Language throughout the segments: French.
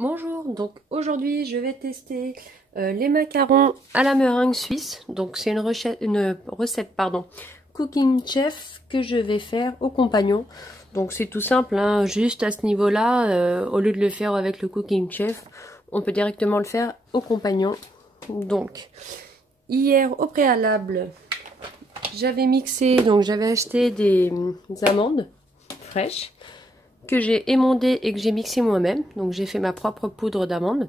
Bonjour, donc aujourd'hui je vais tester les macarons à la meringue suisse. Donc c'est une recette Cooking Chef que je vais faire au compagnon. Donc c'est tout simple, hein, juste à ce niveau-là, au lieu de le faire avec le Cooking Chef, on peut directement le faire au compagnon. Donc hier au préalable, j'avais mixé, donc j'avais acheté des amandes fraîches que j'ai émondé et que j'ai mixé moi-même. Donc j'ai fait ma propre poudre d'amande,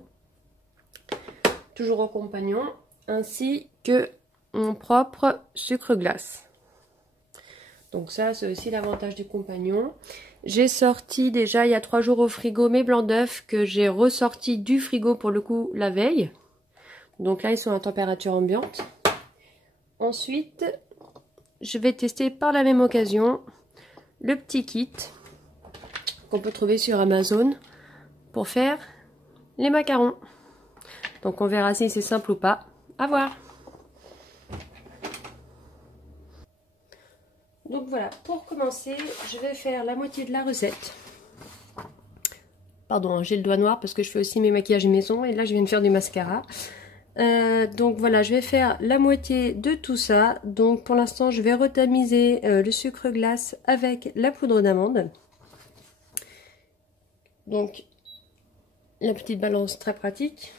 toujours au compagnon, ainsi que mon propre sucre glace. Donc ça, c'est aussi l'avantage du compagnon. J'ai sorti déjà il y a 3 jours au frigo mes blancs d'œufs que j'ai ressortis du frigo pour le coup la veille. Donc là, ils sont à température ambiante. Ensuite, je vais tester par la même occasion le petit kit qu'on peut trouver sur Amazon pour faire les macarons. Donc on verra si c'est simple ou pas. À voir. Donc voilà, pour commencer, je vais faire la moitié de la recette. Pardon, j'ai le doigt noir parce que je fais aussi mes maquillages maison et là je viens de faire du mascara. Donc voilà, je vais faire la moitié de tout ça. Donc pour l'instant, je vais retamiser le sucre glace avec la poudre d'amande. Donc la petite balance très pratique.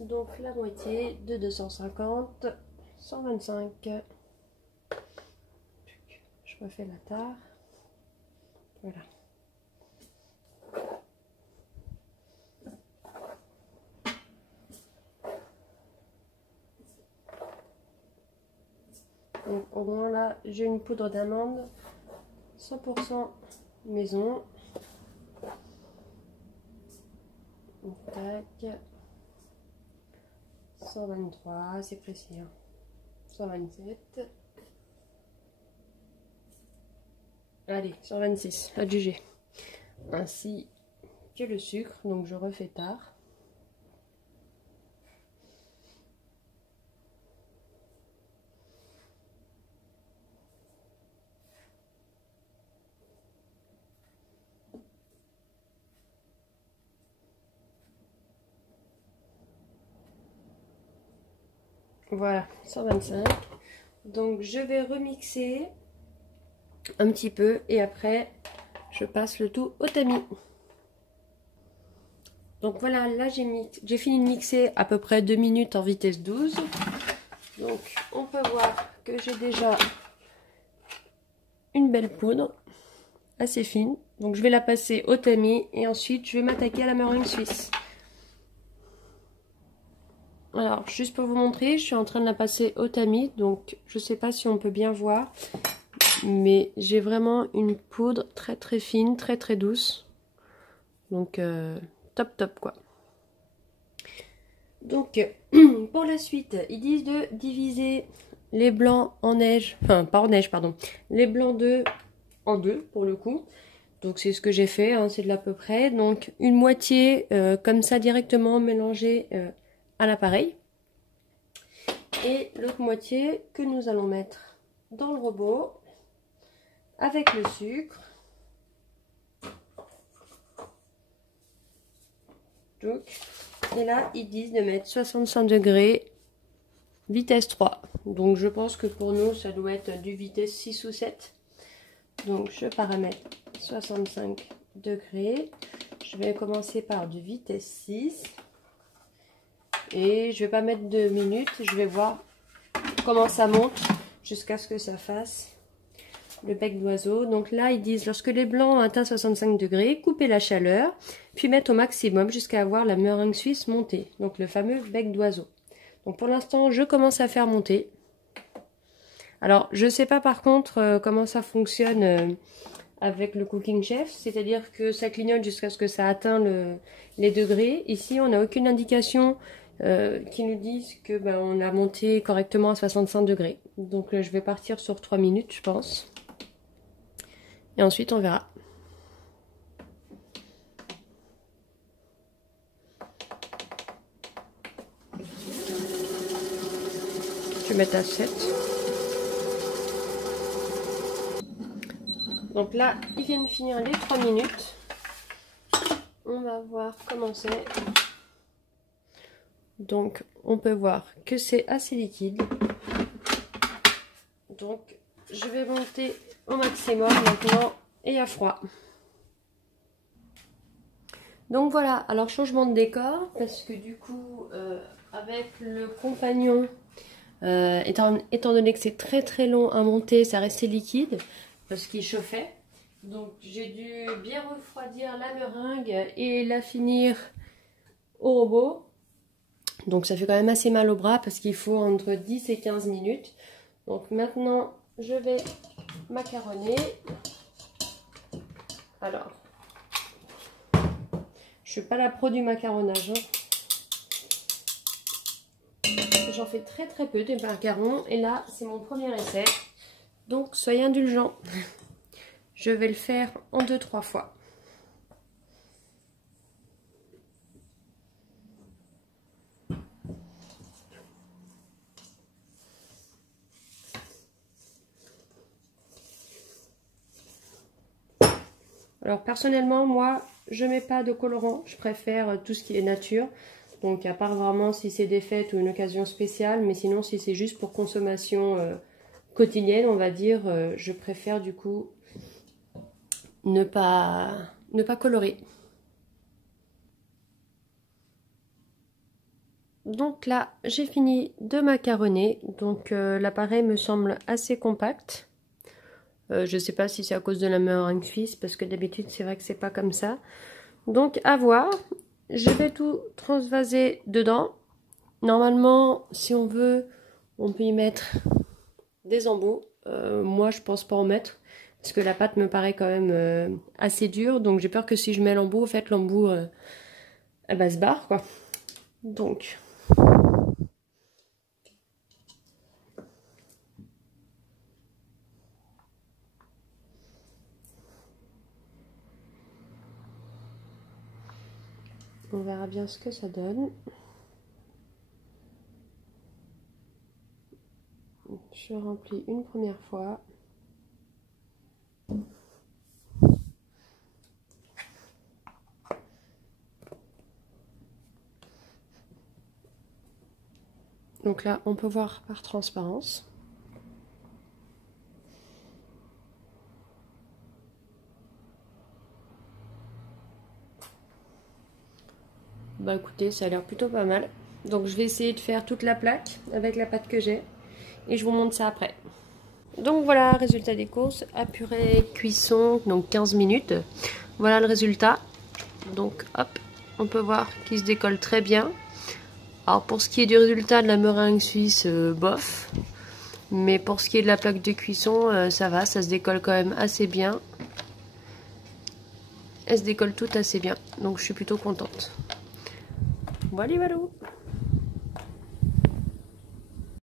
Donc la moitié de 250, 125. Je refais la tare. Voilà. Donc au moins là, j'ai une poudre d'amande 100% maison. Tac. 123, c'est précis. Hein. 127. Allez, 126, à juger. Ainsi que le sucre, donc je refais tard. Voilà, 125. Donc je vais remixer un petit peu et après je passe le tout au tamis. Donc voilà, là j'ai fini de mixer à peu près 2 minutes en vitesse 12. Donc on peut voir que j'ai déjà une belle poudre assez fine. Donc je vais la passer au tamis et ensuite je vais m'attaquer à la meringue suisse. Alors juste pour vous montrer, je suis en train de la passer au tamis. Donc je sais pas si on peut bien voir, mais j'ai vraiment une poudre très très fine, très très douce. Donc top quoi. Donc pour la suite, ils disent de diviser les blancs en neige, enfin pas en neige pardon, les blancs d'œufs en deux pour le coup. Donc c'est ce que j'ai fait, hein, c'est de l'à peu près. Donc une moitié comme ça directement mélangée à l'appareil. Et l'autre moitié que nous allons mettre dans le robot avec le sucre. Donc, et là, ils disent de mettre 65 degrés, vitesse 3. Donc, je pense que pour nous, ça doit être du vitesse 6 ou 7. Donc, je paramètre 65 degrés. Je vais commencer par du vitesse 6. Et je vais pas mettre 2 minutes. Je vais voir comment ça monte jusqu'à ce que ça fasse le bec d'oiseau. Donc là, ils disent, lorsque les blancs ont atteint 65 degrés, coupez la chaleur, puis mettre au maximum jusqu'à avoir la meringue suisse montée. Donc le fameux bec d'oiseau. Donc pour l'instant, je commence à faire monter. Alors, je sais pas par contre comment ça fonctionne avec le Cooking Chef. C'est-à-dire que ça clignote jusqu'à ce que ça atteint les degrés. Ici, on n'a aucune indication qui nous disent que on a monté correctement à 65 degrés. Donc je vais partir sur 3 minutes, je pense. Et ensuite, on verra. Je vais mettre à 7. Donc là, ils viennent finir les 3 minutes. On va voir comment c'est. Donc, on peut voir que c'est assez liquide. Donc, je vais monter au maximum maintenant et à froid. Donc voilà, alors changement de décor, parce que du coup, avec le compagnon, étant donné que c'est très long à monter, ça restait liquide, parce qu'il chauffait. Donc j'ai dû bien refroidir la meringue et la finir au robot. Donc ça fait quand même assez mal au bras, parce qu'il faut entre 10 et 15 minutes. Donc maintenant, je vais macaronner. Alors, je suis pas la pro du macaronnage. J'en fais très peu des macarons. Et là, c'est mon premier essai. Donc, soyez indulgents. Je vais le faire en 2-3 fois. Alors personnellement, moi, je mets pas de colorant. Je préfère tout ce qui est nature. Donc à part vraiment si c'est des fêtes ou une occasion spéciale. Mais sinon, si c'est juste pour consommation quotidienne, on va dire, je préfère du coup ne pas colorer. Donc là, j'ai fini de macaronner. Donc l'appareil me semble assez compact. Je sais pas si c'est à cause de la meringue suisse, parce que d'habitude c'est vrai que c'est pas comme ça. Donc à voir. Je vais tout transvaser dedans. Normalement, si on veut, on peut y mettre des embouts. Moi, je pense pas en mettre, parce que la pâte me paraît quand même assez dure. Donc j'ai peur que si je mets l'embout, en fait l'embout elle va se barre, quoi. Donc on verra bien ce que ça donne. Je remplis une première fois. Donc là, on peut voir par transparence. Bah écoutez, ça a l'air plutôt pas mal. Donc je vais essayer de faire toute la plaque avec la pâte que j'ai. Et je vous montre ça après. Donc voilà, résultat des courses. Apurée, cuisson, donc 15 minutes. Voilà le résultat. Donc hop, on peut voir qu'il se décolle très bien. Alors pour ce qui est du résultat de la meringue suisse, bof. Mais pour ce qui est de la plaque de cuisson, ça va, ça se décolle quand même assez bien. Elle se décolle toute assez bien, donc je suis plutôt contente. Voilà, voilà.